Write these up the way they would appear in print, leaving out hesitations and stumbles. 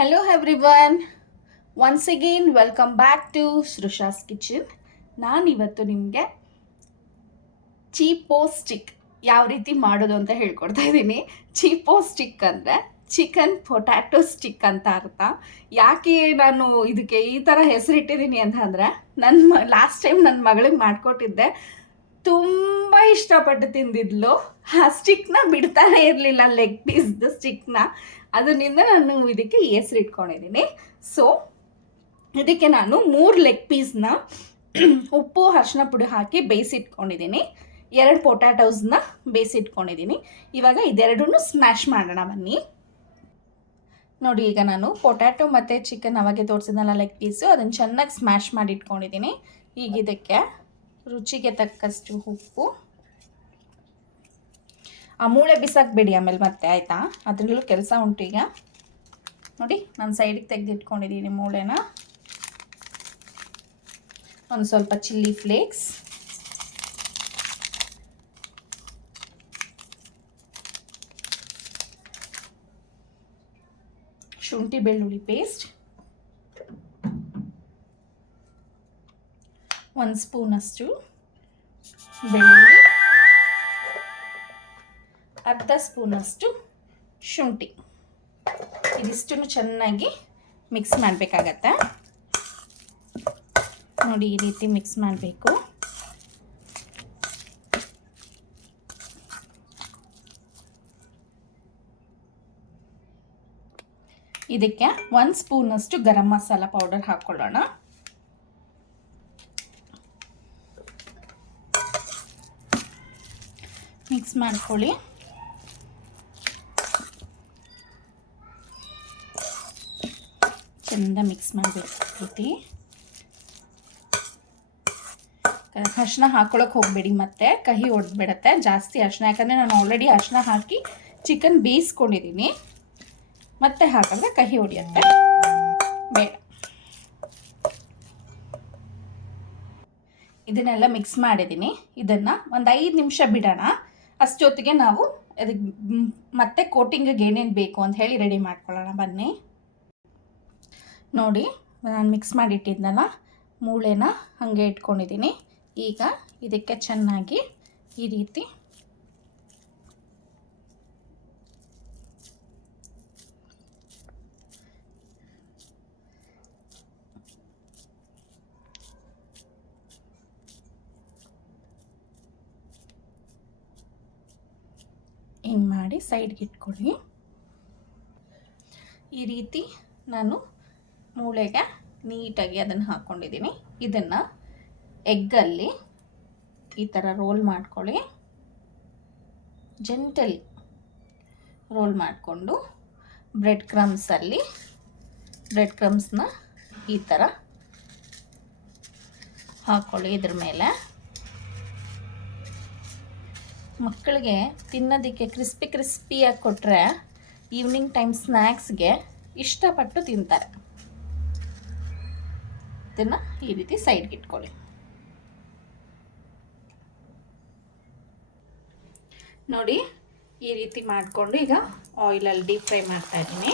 Hello everyone. Once again welcome back to Shrusha's Kitchen. ನಾನು ಇವತ್ತು ನಿಮಗೆ ಚೀಪೋ ಸ್ಟಿಕ್ ಯಾವ ರೀತಿ ಮಾಡೋದು ಅಂತ ಹೇಳ್ಕೊಡ್ತಾ ಇದ್ದೀನಿ. ಚೀಪೋ ಸ್ಟಿಕ್ ಅಂದರೆ ಚಿಕನ್ ಪೊಟ್ಯಾಟೊ ಸ್ಟಿಕ್ ಅಂತ ಅರ್ಥ. ಯಾಕೆ ನಾನು ಇದಕ್ಕೆ ಈ ಥರ ಹೆಸರಿಟ್ಟಿದ್ದೀನಿ ಅಂತಂದರೆ ಲಾಸ್ಟ್ ಟೈಮ್ ನನ್ನ ಮಗಳಿಗೆ ಮಾಡಿಕೊಟ್ಟಿದ್ದೆ. ತುಂಬ ಇಷ್ಟಪಟ್ಟು ತಿಂದಿದ್ಲು. ಆ ಸ್ಟಿಕ್ನ ಬಿಡ್ತಾನೆ ಇರಲಿಲ್ಲ, ಲೆಗ್ ಪೀಸ್ದು ಸ್ಟಿಕ್ನ. ಅದರಿಂದ ನಾನು ಇದಕ್ಕೆ ಹೆಸರು ಇಟ್ಕೊಂಡಿದ್ದೀನಿ. ಸೊ ಇದಕ್ಕೆ ನಾನು 3 ಲೆಗ್ ಪೀಸ್ನ ಉಪ್ಪು ಅರಿಶಿನ ಪುಡಿ ಹಾಕಿ ಬೇಯಿಸಿಟ್ಕೊಂಡಿದ್ದೀನಿ. 2 ಪೊಟ್ಯಾಟೋಸ್ನ ಬೇಯಿಸಿಟ್ಕೊಂಡಿದ್ದೀನಿ. ಇವಾಗ ಇದೆರಡನ್ನೂ ಸ್ಮ್ಯಾಶ್ ಮಾಡೋಣ ಬನ್ನಿ. ನೋಡಿ, ಈಗ ನಾನು ಪೊಟ್ಯಾಟೊ ಮತ್ತು ಚಿಕನ್ ಅವಾಗೆ ತೋರಿಸಿದ್ನಲ್ಲ ಲೆಗ್ ಪೀಸು, ಅದನ್ನು ಚೆನ್ನಾಗಿ ಸ್ಮ್ಯಾಶ್ ಮಾಡಿ ಇಟ್ಕೊಂಡಿದ್ದೀನಿ. ಈಗ ಇದಕ್ಕೆ ರುಚಿಗೆ ತಕ್ಕಷ್ಟು ಉಪ್ಪು, ಆ ಮೂಳೆ ಬಿಸಾಕಬೇಡಿ ಆಮೇಲೆ ಮತ್ತೆ, ಆಯಿತಾ? ಅದರಲ್ಲೂ ಕೆಲಸ ಉಂಟು. ಈಗ ನೋಡಿ, ನಾನು ಸೈಡಿಗೆ ತೆಗೆದಿಟ್ಕೊಂಡಿದ್ದೀನಿ ಮೂಳೆನ. ಒಂದು ಸ್ವಲ್ಪ ಚಿಲ್ಲಿ ಫ್ಲೇಕ್ಸ್, ಶುಂಠಿ ಬೆಳ್ಳುಳ್ಳಿ ಪೇಸ್ಟ್, 1 ಸ್ಪೂನಷ್ಟು ಬೆಳ್ಳುಳ್ಳಿ, ಅರ್ಧ ಸ್ಪೂನಷ್ಟು ಶುಂಠಿ. ಇದಿಷ್ಟನ್ನು ಚೆನ್ನಾಗಿ ಮಿಕ್ಸ್ ಮಾಡಬೇಕಾಗತ್ತೆ. ನೋಡಿ, ಈ ರೀತಿ ಮಿಕ್ಸ್ ಮಾಡಬೇಕು. ಇದಕ್ಕೆ 1 ಸ್ಪೂನಷ್ಟು ಗರಂ ಮಸಾಲ ಪೌಡರ್ ಹಾಕ್ಕೊಳ್ಳೋಣ. ಮಿಕ್ಸ್ ಮಾಡ್ಕೊಳ್ಳಿ. ಚೆಂದ ಮಿಕ್ಸ್ ಮಾಡಬೇಕು. ಅರಿಶಿನ ಹಾಕೊಳ್ಳೋಕೆ ಹೋಗಬೇಡಿ, ಮತ್ತೆ ಕಹಿ ಹೊಡೆದ್ಬಿಡತ್ತೆ ಜಾಸ್ತಿ ಅರಿಶಿನ. ಯಾಕಂದರೆ ನಾನು ಆಲ್ರೆಡಿ ಅರಿಶಿನ ಹಾಕಿ ಚಿಕನ್ ಬೇಯಿಸ್ಕೊಂಡಿದ್ದೀನಿ. ಮತ್ತೆ ಹಾಕಿದ್ರೆ ಕಹಿ ಹೊಡೆಯುತ್ತೆ, ಬೇಡ. ಇದನ್ನೆಲ್ಲ ಮಿಕ್ಸ್ ಮಾಡಿದ್ದೀನಿ. ಇದನ್ನು ಒಂದು 5 ನಿಮಿಷ ಬಿಡೋಣ. ಅಷ್ಟೊತ್ತಿಗೆ ನಾವು ಅದಕ್ಕೆ ಮತ್ತೆ ಕೋಟಿಂಗಿಗೆ ಏನೇನು ಬೇಕು ಅಂತ ಹೇಳಿ ರೆಡಿ ಮಾಡ್ಕೊಳ್ಳೋಣ ಬನ್ನಿ. ನೋಡಿ, ನಾನು ಮಿಕ್ಸ್ ಮಾಡಿಟ್ಟಿದ್ನಲ್ಲ ಮೂಳೆನ ಹಾಗೆ ಇಟ್ಕೊಂಡಿದ್ದೀನಿ. ಈಗ ಇದಕ್ಕೆ ಚೆನ್ನಾಗಿ ಈ ರೀತಿ ಹಿಂಗೆ ಮಾಡಿ ಸೈಡ್ಗೆ ಇಟ್ಕೊಳ್ಳಿ. ಈ ರೀತಿ ನಾನು ಮೂಳೆಗೆ ನೀಟಾಗಿ ಅದನ್ನು ಹಾಕ್ಕೊಂಡಿದ್ದೀನಿ. ಇದನ್ನು ಎಗ್ಗಲ್ಲಿ ಈ ಥರ ರೋಲ್ ಮಾಡ್ಕೊಳ್ಳಿ. ಜೆಂಟಲಿ ರೋಲ್ ಮಾಡಿಕೊಂಡು ಬ್ರೆಡ್ ಕ್ರಮ್ಸ್ನ ಈ ಥರ ಹಾಕ್ಕೊಳ್ಳಿ ಇದ್ರ ಮೇಲೆ. ಮಕ್ಕಳಿಗೆ ತಿನ್ನೋದಕ್ಕೆ ಕ್ರಿಸ್ಪಿಯಾಗಿ ಕೊಟ್ಟರೆ ಈವ್ನಿಂಗ್ ಟೈಮ್ ಸ್ನ್ಯಾಕ್ಸ್ಗೆ ಇಷ್ಟಪಟ್ಟು ತಿಂತಾರೆ. ಇದನ್ನು ಈ ರೀತಿ ಸೈಡ್ಗೆ ಇಟ್ಕೊಳ್ಳಿ. ನೋಡಿ, ಈ ರೀತಿ ಮಾಡಿಕೊಂಡು ಈಗ ಆಯಿಲಲ್ಲಿ ಡೀಪ್ ಫ್ರೈ ಮಾಡ್ತಾ ಇದ್ದೀನಿ.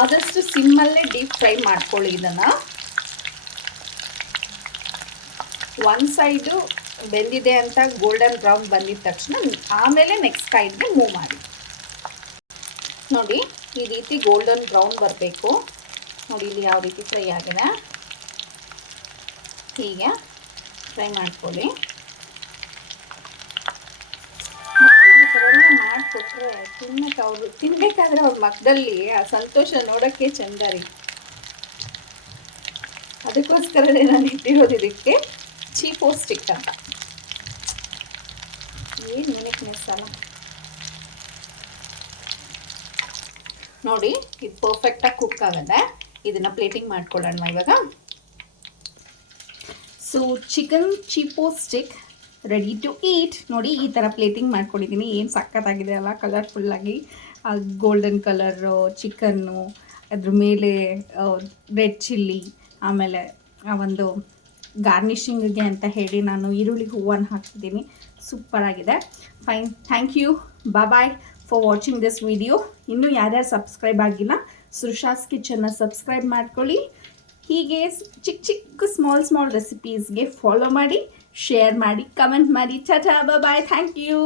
ಆದಷ್ಟು ಸಿಮ್ಮಲ್ಲೇ ಡೀಪ್ ಫ್ರೈ ಮಾಡ್ಕೊಳ್ಳಿ. ಇದನ್ನು ಒಂದು ಸೈಡು ಬೆಂದಿದೆ ಅಂತ ಗೋಲ್ಡನ್ ಬ್ರೌನ್ ಬಂದಿದ ತಕ್ಷಣ ಆಮೇಲೆ ನೆಕ್ಸ್ಟ್ ಸೈಡ್ಗೆ ಮೂವ್ ಮಾಡಿ. ನೋಡಿ, ಈ ರೀತಿ ಗೋಲ್ಡನ್ ಬ್ರೌನ್ ಬರಬೇಕು. ನೋಡಿ, ಇಲ್ಲಿ ಯಾವ ರೀತಿ ಫ್ರೈ ಆಗಿದೆ ಹೀಗೆ ಫ್ರೈ ಮಾಡ್ಕೊಳ್ಳಿ. ಮಕ್ಕಳಿಗೆ ಈ ಥರ ಎಲ್ಲ ಮಾಡಿಕೊಟ್ರೆ ತಿನ್ನಬೇಕಾದ್ರೆ ಅವ್ರ ಮಕ್ಕದಲ್ಲಿ ಆ ಸಂತೋಷ ನೋಡೋಕ್ಕೆ ಚೆಂದ ರೀ. ಅದಕ್ಕೋಸ್ಕರನೇ ನಾನು ಇಟ್ಟಿರೋದು ಇದಕ್ಕೆ ಚೀಪೋ ಸ್ಟಿಕ್ ಅಂತ. ಏನು ಯುನಿಕ್ನೆಸ್ ಅಲ್ಲ. ನೋಡಿ, ಇದು ಪರ್ಫೆಕ್ಟಾಗಿ ಕುಕ್ ಆಗುತ್ತೆ. ಇದನ್ನು ಪ್ಲೇಟಿಂಗ್ ಮಾಡ್ಕೊಳ್ಳೋಣ ಇವಾಗ. ಸೊ ಚಿಕನ್ ಚೀಪೋ ಸ್ಟಿಕ್ ರೆಡಿ ಟು ಈಟ್. ನೋಡಿ, ಈ ಥರ ಪ್ಲೇಟಿಂಗ್ ಮಾಡ್ಕೊಂಡಿದ್ದೀನಿ. ಏನು ಸಖತ್ತಾಗಿದೆ ಅಲ್ಲ, ಕಲರ್ಫುಲ್ಲಾಗಿ. ಗೋಲ್ಡನ್ ಕಲರು ಚಿಕನ್ನು, ಅದ್ರ ಮೇಲೆ ರೆಡ್ ಚಿಲ್ಲಿ, ಆಮೇಲೆ ಆ ಒಂದು ಗಾರ್ನಿಷಿಂಗ್ಗೆ ಅಂತ ಹೇಳಿ ನಾನು ಈರುಳ್ಳಿ ಹೂವನ್ನು ಹಾಕ್ತಿದ್ದೀನಿ. ಸೂಪರಾಗಿದೆ. Fine, thank you, bye for watching this video. ಇನ್ನೂ ಯಾರ್ಯಾರು ಸಬ್ಸ್ಕ್ರೈಬ್ ಆಗಿಲ್ಲ ಸೃಷಾಸ್ ಕಿಚನ್ನ ಸಬ್ಸ್ಕ್ರೈಬ್ ಮಾಡ್ಕೊಳ್ಳಿ. ಹೀಗೆ ಚಿಕ್ಕ ಚಿಕ್ಕ ಸ್ಮಾಲ್ ರೆಸಿಪೀಸ್ಗೆ ಫಾಲೋ ಮಾಡಿ, ಶೇರ್ ಮಾಡಿ, ಕಮೆಂಟ್ ಮಾಡಿ. ಟಾಟಾ, ಬಾಯ್, ಥ್ಯಾಂಕ್ ಯು.